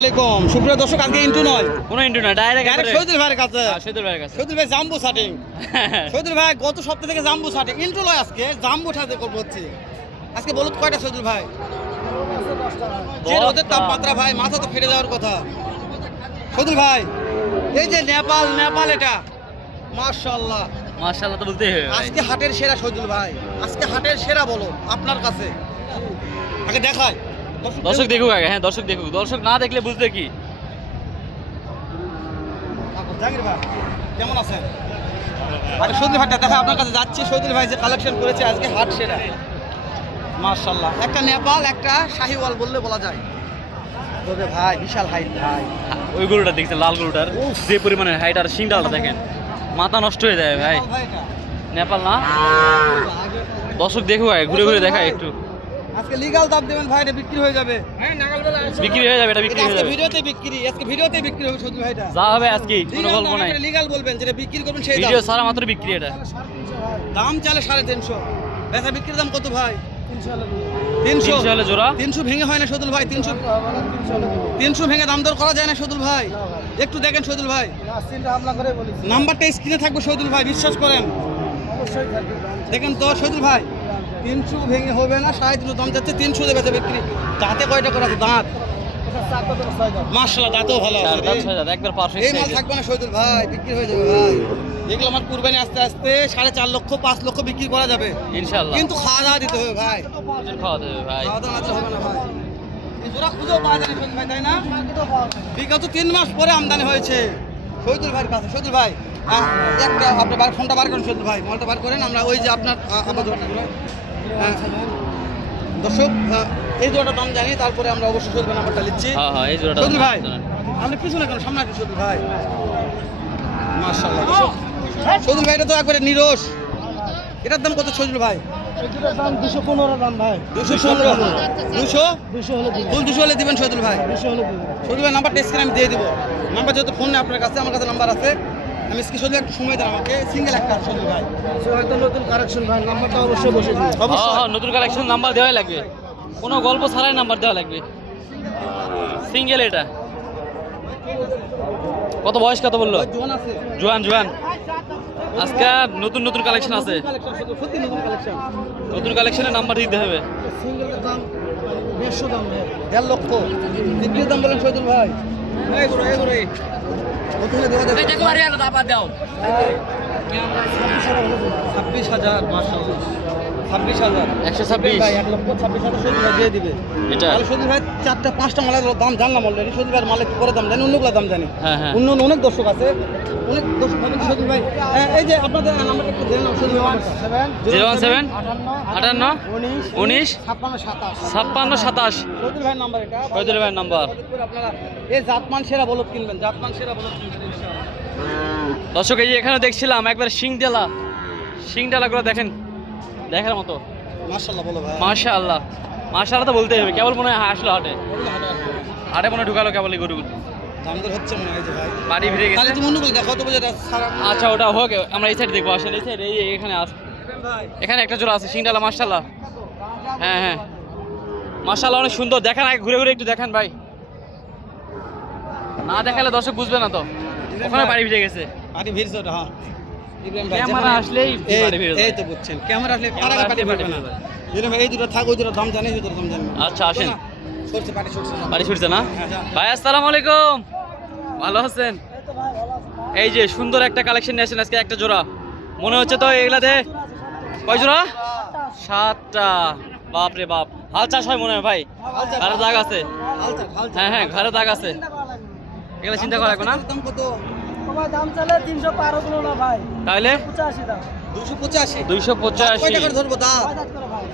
আলাইকুম। সুপ্রিয় দর্শক আজকে ইন্টু নয়। কোনো ইন্টু না ডাইরেক্ট ডাইরেক্ট শহীদুল ভাইয়ের কাছে। শহীদুল ভাইয়ের কাছে। শহীদুল ভাই জাম্বু শাটিং শহীদুল ভাই গত সপ্তাহ থেকে জাম্বু শাটিং ইন্টু নয় আজকে জাম্বু ঠাতে করব হচ্ছে। আজকে বলুন কয়টা শহীদুল ভাই? যে রোদের তাপমাত্রা ভাই মাথা তো ফেটে যাওয়ার কথা। শহীদুল ভাই এই যে নেপাল নেপাল এটা। মার্শাল্লাহ মাশাআল্লাহ তো আজকে হাটের সেরা শহীদুল ভাই। আজকে হাটের সেরা বলো আপনার কাছে। আগে দেখায় দর্শক দেখুক। আগে হ্যাঁ দর্শক দেখুক। দর্শক না দেখলে বুঝতে কি? জাহাঙ্গীর ভাই কেমন আছেন? আরে সৌদিল ভাইটা দেখা আপনার কাছে যাচ্ছি। সৌদিল ভাই যে কালেকশন করেছে আজকে হাট সেরা। মার্শাল্লাহ একটা নেপাল একটা শাহিওয়াল বললে বলা যায়। তবে ভাই বিশাল হাইট ভাই। ওই গরুটা দেখছেন লাল গরুটার? যে পরিমাণে হাইট আর সিংডালটা দেখেন। মাথা নষ্ট হয়ে যায় ভাই। নেপাল না? দর্শক আগে ঘুরে ঘুরে দেখায় একটু। আজকে লিগাল দাম দেবেন ভাই এটা বিক্রি হয়ে যাবে। বিক্রি হয়ে যাবে এটা বিক্রি হয়ে আজকে যাবে। ভিডিওতে বিক্রি আজকে ভিডিওতে বিক্রি হবে সৌদিল ভাইটা যা হবে আজকে কোনো গল্প নাই। লিগাল বলবেন যেটা বিক্রি করবেন সেই ভিডিও সারা মাত্র বিক্রি এটা। দাম চালে সাড়ে তিনশো বেচা বিক্রির দাম কত ভাই? তিনশো তিনশো। হলে জোড়া। তিনশো ভেঙে হয় না সদুল ভাই তিনশো তিনশো ভেঙে দাম দর করা যায় না সদুল ভাই। একটু দেখেন সদুল ভাই। নাম্বারটা স্ক্রিনে থাকবে সদুল ভাই বিশ্বাস করেন। দেখেন তো সদুল ভাই। তিনশো ভেঙে হবে না সাড়ে তিনশো দাম যাচ্ছে তিনশো দেবে বিক্রি। দাঁতে কয়টা করে আছে? দাঁত? মার্শাল্লাহ দাঁতও ভালো আছে এই মাল থাকবে না সৈদুল ভাই বিক্রি হয়ে যাবে ভাই। এগুলো আমার কুরবানি আস্তে আস্তে সাড়ে চার লক্ষ পাঁচ লক্ষ বিক্রি করা যাবে। ইনশাআল্লাহ। কিন্তু খাওয়া দাওয়া দিতে হবে ভাই। খাওয়া দেবে ভাই। খাওয়া দাওয়া হবে না ভাই। জোড়া খুঁজেও পাওয়া যায় ভাই তাই না? বিগত তিন মাস পরে আমদানি হয়েছে। শহীদুল ভাইয়ের কাছে শহীদুল ভাই। একটা আপনার বার ফোনটা বার করেন শহীদুল ভাই মালটা বার করেন আমরা ওই যে আপনার। আহ, দর্শক এই জোড়াটা দাম জানি তারপরে আমরা অবশ্যই শহীদুল নাম্বারটা লিখছি। হ্যাঁ হ্যাঁ এই জোড়াটা শহীদুল ভাই আপনি পিছনে কেন সামনে আসুন শহীদুল ভাই। মার্শাল্লাহ দর্শক। ভাই এটা তো একবারে নিরোষ এটার দাম কত শহীদুল ভাই? দুশো পনেরো দাম ভাই। দুশো পনেরো। দুশো? দুশো হলে ফুল দুশো হলে দিবেন ভাই। দুশো হলে দিন শহীদুল ভাই নাম্বারটা স্ক্রিনে আমি দিয়ে দিব। নাম্বার যেহেতু ফোন নেই আপনার কাছে আমার কাছে নাম্বার আছে। আমি শহীদুল একটু সময় দেন আমাকে। সিঙ্গেল একটা শহীদুল ভাই। হয়তো নতুন কারেকশন ভাই নাম্বারটা অবশ্যই বসে দিন। হ্যাঁ অবশ্যই। হ্যাঁ নতুন কালেকশন নাম্বার দেওয়াই লাগবে। কোনো গল্প ছাড়াই নাম্বার দেওয়া লাগবে। সিঙ্গেল এটা। কত বয়স কত বলল? জোয়ান জোয়ান আজকে নতুন নতুন কালেকশন আছে। নতুন কালেকশনের নাম্বার দিতে হবে। দেড় লক্ষ। বিক্রির দাম বলেন শহীদুল ভাই। ছাব্বিশ হাজার মার্শাল্লাহ ছাব্বিশ হাজার। একশো ছাব্বিশ। ভাই এক লক্ষ ছাব্বিশ হাজার ভাই দিয়ে দিবে। এটা? তাহলে ভাই চারটা পাঁচটা মালের দাম জানলাম অলরেডি সত্যি ভাই মালের পরে দাম জানি? অন্যগুলো দাম জানি। হ্যাঁ হ্যাঁ। অন্য অন্য অনেক দর্শক আছে। অনেক দর্শক ভাই হ্যাঁ, এই যে আপনাদের নাম্বারটা একটু দেন সত্যি ভাই। সেভেন জিরো ওয়ান সেভেন আটান্ন আটান্ন উনিশ উনিশ ছাপ্পান্ন সাতাশ। ছাপ্পান্ন সাতাশ। সত্যি ভাই নাম্বার এটা। শহীদুল ভাইয়ের নাম্বার। আপনারা এই জাতমান সেরা বলদ কিনবেন জাতমান সেরা বলদ কিনবেন দর্শক এই এখানে দেখছিলাম একবার শিং ডালা শিং ডালাগুলো দেখেন দেখার মতো। মাশাআল্লাহ বলো ভাই। তো বলতেই হবে কেবল মনে হয় আসলো হাটে। হাটে মনে ঢুকালো কেবল এই গরুগুলো হচ্ছে মনে হয় ভাই। বাড়ি ফিরে তাহলে গেছে তুমি অন্যগুলো দেখো তো আচ্ছা ওটা হোক আমরা এই সাইড দেখব আসেন এই সাইড এই এখানে আস। এখানে একটা জোড়া আছে সিংডালা মার্শাল্লাহ হ্যাঁ হ্যাঁ। মার্শাল্লাহ অনেক সুন্দর। দেখেন আগে ঘুরে ঘুরে একটু দেখেন ভাই। না দেখালে দর্শক বুঝবে না তো। ওখানে বাড়ি ফিরে গেছে। পাটি ভিড়ছে হ্যাঁ। ক্যামেরা আসলেই এই- এই তো বুঝছেন ক্যামেরা আসলে পাড়া পাটি আসলে না। যেরকম এই দুটো থাক ওই দুটো দাম জানি ওই দুটো দাম জানি। আচ্ছা আসেন। সরছে পাটি সরছে না। বাড়ি না? ভাই আসসালামু আলাইকুম। ভালো আছেন? এই যে সুন্দর একটা কালেকশন নিয়ে আসেন আজকে একটা জোড়া। মনে হচ্ছে তো এগুলাতে কয় জোড়া? সাতটা। বাপ রে বাপ। হাল চাষ হয় মনে হয় ভাই? ঘরে দাগ আছে। হ্যাঁ হ্যাঁ ঘরে দাগ আছে। এগুলো চিন্তা করা লাগবে না? দাম কত? তোমার দাম চালে তিনশো পার হলো না ভাই। তাহলে? পঁচাশি দাম। দুশো পঁচাশি? দুইশো পঁচাশি করে ধরবো দাঁত?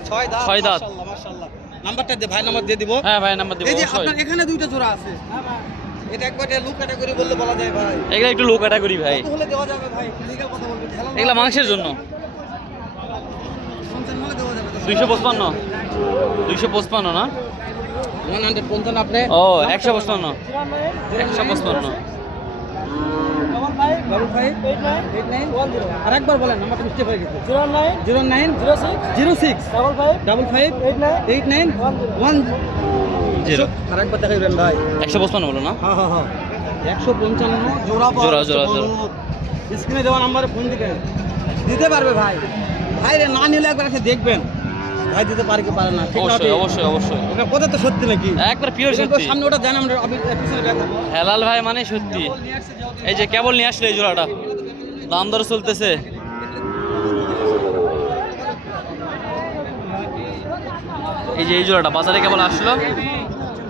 ছয় দাঁত ছয় দাঁত মাশাআল্লাহ। নাম্বারটা দে ভাই নাম্বার দিয়ে দিব। হ্যাঁ ভাই নাম্বার দিব এই যে আপনার এখানে দুইটা জোড়া আছে। হ্যাঁ ভাই। এটা একবার লু ক্যাটাগরি বললে বলা যায় ভাই। এগুলো একটু লো ক্যাটাগরি ভাই। কত হলে দেওয়া যাবে ভাই? লিগ্যাল কথা বলবেন খেলা মাংসের জন্য। দুইশো পঁচপান্ন। দুইশো পঁচপান্ন না? ওয়ান হান্ড্রেড পঞ্চান্ন আপনি। ও একশো পঁচপান্ন। একশো পঁচপান্ন। Double five eight nine. Eight nine? One zero. আর একবার বলেন নাম্বারটা মিস্টেক হয়ে গেছে। Zero nine. Zero nine? Zero six. Zero six. Double five. Double five? Eight nine. Eight nine? One zero. আরেকবার দেখাইবেন ভাই। একশো পঁচপান্ন বলো না? হ্যাঁ হ্যাঁ হ্যাঁ। একশো পঞ্চান্ন। জোড়া জোড়া, জোড়া। স্ক্রিনে দেওয়া নাম্বারে ফোন দিবেন। দিতে পারবে ভাই। ভাই রে না নিলে একবার এসে দেখবেন। ভাই দিতে পারে কি পারে না ঠিক না অবশ্যই অবশ্যই ওটা কথা তো সত্যি নাকি? একবার পিওর সত্যি। সামনে ওটা দেন আমরা আমি হেলাল ভাই মানে সত্যি। এই যে কেবল নিয়ে আসলো এই জোড়াটা। দাম দর চলতেছে। এই যে এই জোড়াটা বাজারে কেবল আসলো।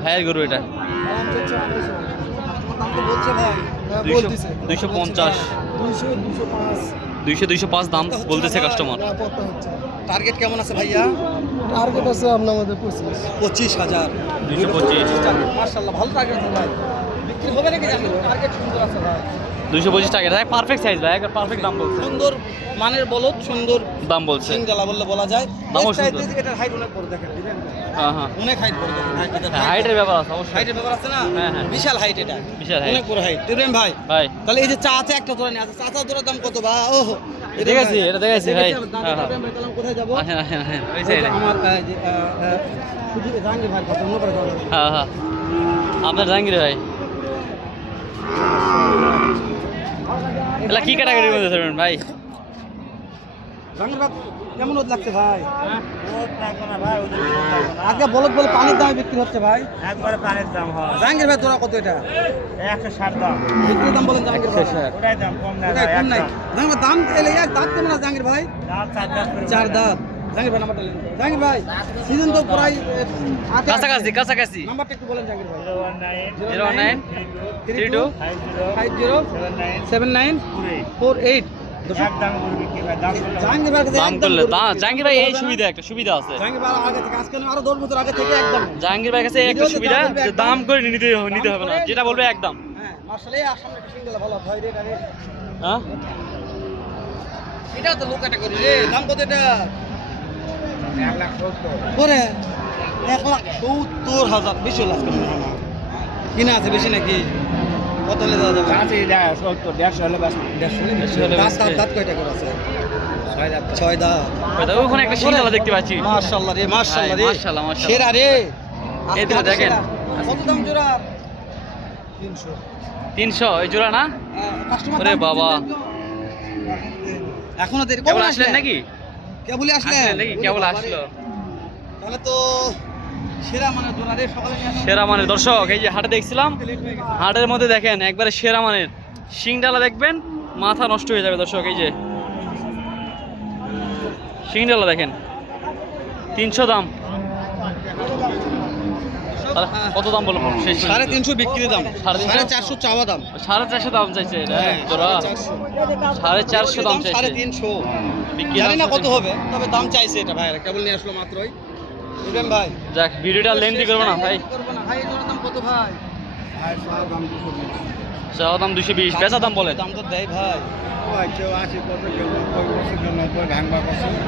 ভাইয়ের গরু এটা। দুইশো পঞ্চাশ। দুইশো দুইশো পাঁচ। দাম বলতেছে কাস্টমার টার্গেট কেমন আছে ভাইয়া? টার্গেট আছে আপনার আমাদের পঁচিশ। পঁচিশ হাজার। মার্শাল্লাহ ভালো টার্গেট আছে ভাই বিক্রি হবে নাকি জানি টার্গেট সুন্দর আছে ভাই। দুইশো পঁচিশ টাকা। এটা পারফেক্ট সাইজ ভাই একবার পারফেক্ট দাম বলছে। সুন্দর মানের বলদ সুন্দর দাম বলছে। সিংজালা বললে বলা যায়। সুন্দর। হাইট অনেক বড় দেখেন হ্যাঁ হ্যাঁ। অনেক হাইট বড় দেখেন height এটার height। হাইটের ব্যাপার আছে অবশ্যই। হাইটের ব্যাপার আছে না? হ্যাঁ, হ্যাঁ। বিশাল হাইট এটা। বিশাল height। অনেক বড় হাইট দেখবেন ভাই? ভাই। তাহলে এই যে চা আছে একটা জোড়া নিয়ে আছে চা চা জোড়ার দাম কত বা? ওহো। ভাই। এটা দাম কোথায় যাব? আসেন আসেন আসেন ওই সাইডে আমার আহ, যে, আহ, আহ, শুধু জাহাঙ্গীর ভাই কথা অন্য করে যাওয়া যাবে? না। হ্যাঁ হ্যাঁ। আপনার জাহাঙ্গীর ভাই। এলা কি ক্যাটাগরির মধ্যে ধরবেন ভাই? ভাই কেমন ওদ লাগছে ভাই? আজকে বলে পানির দামে বিক্রি হচ্ছে ভাই। একবারে পানির দাম হয়। জাহাঙ্গীর ভাই তোরা কত এটা? একশো ষাট দাম। বিক্রির দাম বলেন জাহাঙ্গীর ভাই। ওটাই দাম কম নাই। জাহাঙ্গীর দাম এলে এক দাঁত কেমন আছে জাহাঙ্গীর ভাই? দাম চার দাম চার দাঁত। জাহাঙ্গীর ভাই নাম্বারটা লিখুন। জাহাঙ্গীর ভাই সিজন তো প্রায় কাছাকাছি কাছাকাছি। নাম্বারটা একটু বলেন জাহাঙ্গীর ভাই। Zero one nine three two five zero seven nine four eight Jahangir ভাই এই সুবিধা একটা সুবিধা আছে। জাহাঙ্গীর ভাই কাছে একটা সুবিধা দাম করে নিতে হবে নিতে হবে না যেটা বলবে একদম। হ্যাঁ হ্যাঁ? এটা তো লোক ক্যাটাগরি রে দাম কত এটা? এক লাখ সত্তর এক লাখ সত্তর হাজার বেশি হয় না। কিনা আছে বেশি নাকি? কত হলে দেওয়া যাবে? আছে সত্তর দেড়শো হলে বাস দেড়শো দেড়শো হলে দাঁত দাঁত বেচবে। কয়টা করে আছে? ছয় দাঁত। ওখানে একটা সিঙ্গালা দেখতে পাচ্ছি। মার্শাল্লাহ রে মার্শাল্লাহ রে। মাশাআল্লাহ। সেরা রে। এই আজকে দেখেন। কত দাম জোড়া? তিনশো। তিনশো এই জোড়া না? কাস্টমার ওরে বাবা। এখনও দেরি কখন আসলেন? নাকি? কেবলই আসলেন? নাকি? কেবল আসলো। তাহলে তো সেরা মানে সকালে সেরা মানের। দর্শক এই যে হাটে দেখছিলাম। হাটের মধ্যে দেখেন একবারে সেরা মানের। শিংডালা দেখবেন মাথা নষ্ট হয়ে যাবে দর্শক এই যে। শিংডালা দেখেন তিনশো দাম। কত দাম বলব? সেই সাড়ে তিনশো বিক্রি দাম। সাড়ে সাড়ে চারশো চাওয়া দাম। সাড়ে চারশো দাম চাইছে এটা হ্যাঁ, জোড়া? সাড়ে চারশো। দাম সাড়ে তিনশো। বিক্রি জানি না কত হবে তবে দাম চাইছে এটা। ভাই কেবল নিয়ে আসলো মাত্রই। বুঝলেন ভাই। যাক ভিডিওটা লেন্দি করব না ভাই? ভাই দাম কত ভাই? চাওয়া দাম দুশো বিশ। বেচা দাম বলেন। দাম তো দেয় ভাই।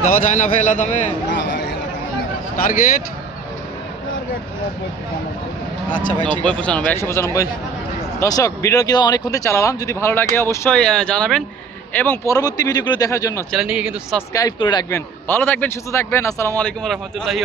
দেওয়া যায় না ভাই এলা দামে? না ভাই টার্গেট। আচ্ছা। পঁচানব্বই দর্শক ভিডিও কিন্তু অনেকক্ষণ থেকে চালালাম, যদি ভালো লাগে অবশ্যই জানাবেন। এবং পরবর্তী ভিডিওগুলো দেখার জন্য চ্যানেলটিকে কিন্তু সাবস্ক্রাইব করে রাখবেন। ভালো থাকবেন, সুস্থ থাকবেন। আসসালামু আলাইকুম রহমতুল্লাহি